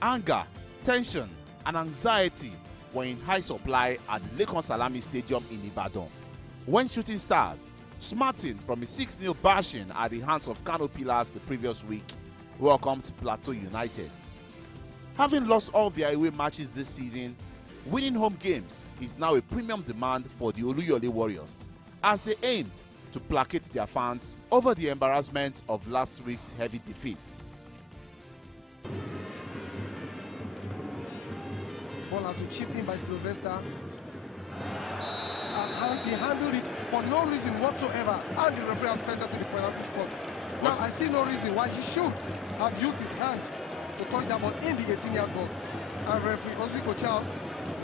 Anger, tension, and anxiety were in high supply at the Lekon Salami Stadium in Ibadan when Shooting Stars, smarting from a 6-0 bashing at the hands of Kano Pillars the previous week, welcomed Plateau United. Having lost all their away matches this season, winning home games is now a premium demand for the Oluyole Warriors as they aimed to placate their fans over the embarrassment of last week's heavy defeats. Ball has been chipped in by Sylvester. And he handled it for no reason whatsoever, and the referee has pointed to the penalty spot. Now, I see no reason why he should have used his hand to touch that ball in the 18-yard box. And referee Oziko Charles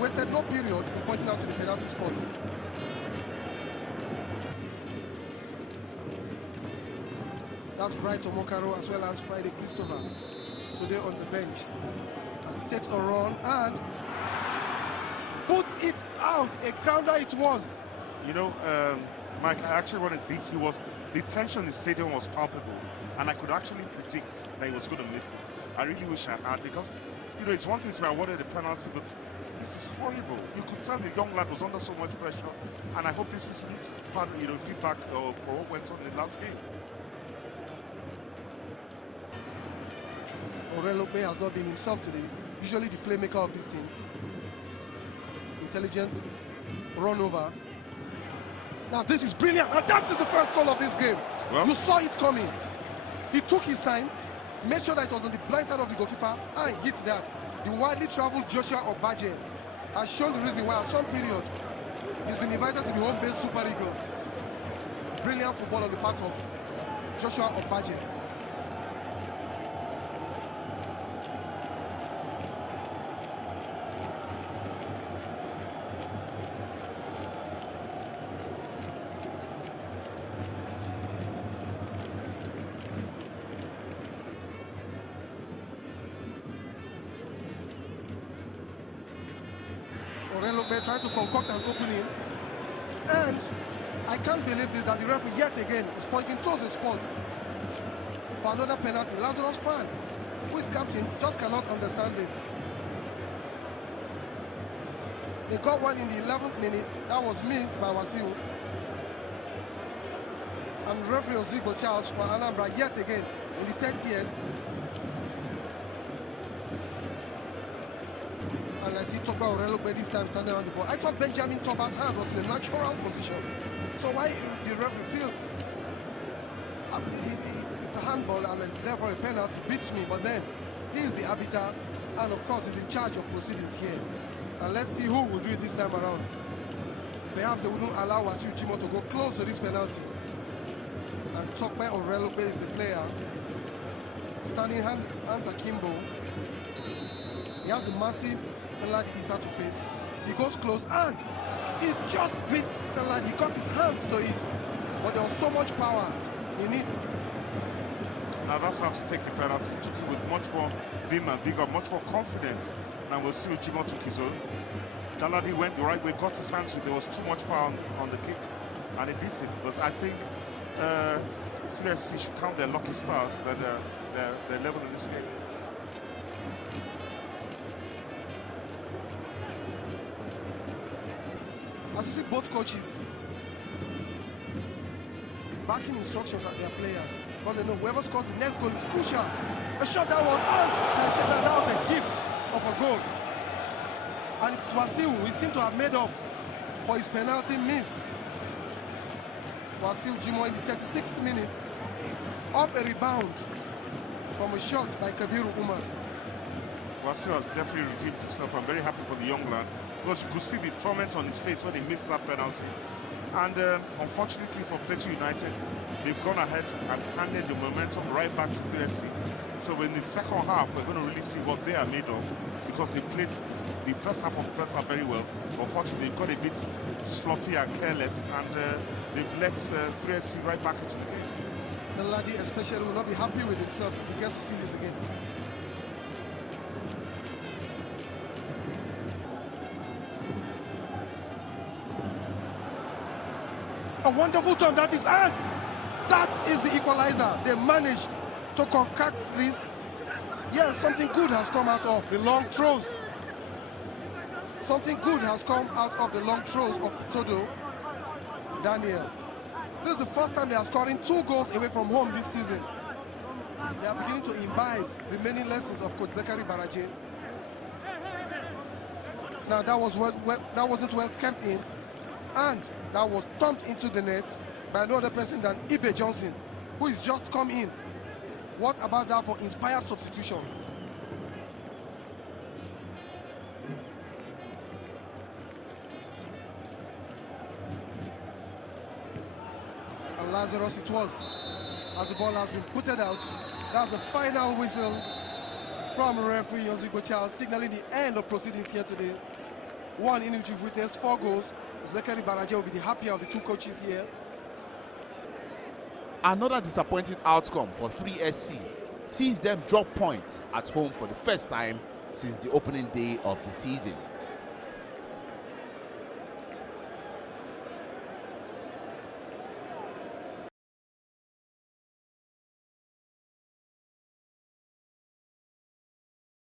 wasted no period in pointing out to the penalty spot. That's Bright Omokaro as well as Friday Christopher today on the bench as he takes a run and puts it out. A grounder it was. You know, Mike, I actually want to think the tension in the stadium was palpable, and I could actually predict that he was going to miss it. I really wish I had, because, you know, it's one thing to be awarded a penalty, but this is horrible. You could tell the young lad was under so much pressure, and I hope this isn't part of, feedback for what went on in the last game. Aurelio Bay has not been himself today. Usually the playmaker of this team. Intelligent run over. Now this is brilliant, and that is the first goal of this game. Well, you saw it coming. He took his time, made sure that it was on the blind side of the goalkeeper, and hit that. The widely traveled Joshua Obaje has shown the reason why at some period he's been invited to the home base Super Eagles. Brilliant football on the part of Joshua Obaje. Trying to concoct an opening, and I can't believe this, that the referee yet again is pointing to the spot for another penalty. Lazarus Fan, who is captain, just cannot understand this. They got one in the 11th minute that was missed by Wasiu, and referee Ozigbo Charles for Anambra yet again in the 30th. And I see Toba Aurelio this time standing on the ball. I thought Benjamin Toba's hand was in a natural position. So why the referee feels it's a handball and therefore a penalty beats me, but then he is the arbiter and of course he's in charge of proceedings here. And let's see who will do it this time around. Perhaps they wouldn't allow Wasiu Chimo to go close to this penalty. And Toba Aurelio is the player. Standing hands akimbo. He has a massive lad he's had to face. He goes close and he just beats the lad. He got his hands to it, but there was so much power in it. Now that's how to take the penalty. He took it with much more vim and vigor, much more confidence. Now we'll see Ojimo took his own. Daladi went the right way, got his hands. There was too much power on the kick, and he beats it. But I think 3SC should count their lucky stars that they're level in this game. As you see, both coaches backing instructions at their players, because they know whoever scores the next goal is crucial. A shot that was that was a gift of a goal. And it's Wasiu who seemed to have made up for his penalty miss. Wasiu Jimo in the 36th minute, up a rebound from a shot by Kabiru Umar. Wasiu has definitely redeemed himself. I'm very happy for the young lad, because you could see the torment on his face when he missed that penalty. And unfortunately for Plateau United, they've gone ahead and handed the momentum right back to 3SC. So in the second half, we're going to really see what they are made of, because they played the first half of the first half very well. Unfortunately, they've got a bit sloppy and careless, and they've let 3SC right back into the game. The laddie especially will not be happy with himself if he gets to see this again. A wonderful turn that is, and that is the equalizer. They managed to concoct this. Yes, something good has come out of the long throws. Something good has come out of the long throws of Todo Daniel. This is the first time they are scoring 2 goals away from home this season. They are beginning to imbibe the many lessons of Coach Zakari Baraje. Now that wasn't well kept in, and that was thumped into the net by no other person than Ibe Johnson, who is just come in. What about that for inspired substitution? And Lazarus it was, as the ball has been putted out. That's the final whistle from referee Ozigbo Charles, signaling the end of proceedings here today. One in which we've witnessed 4 goals. Zakari Baraje will be the happier of the 2 coaches here. Another disappointing outcome for 3SC sees them drop points at home for the first time since the opening day of the season.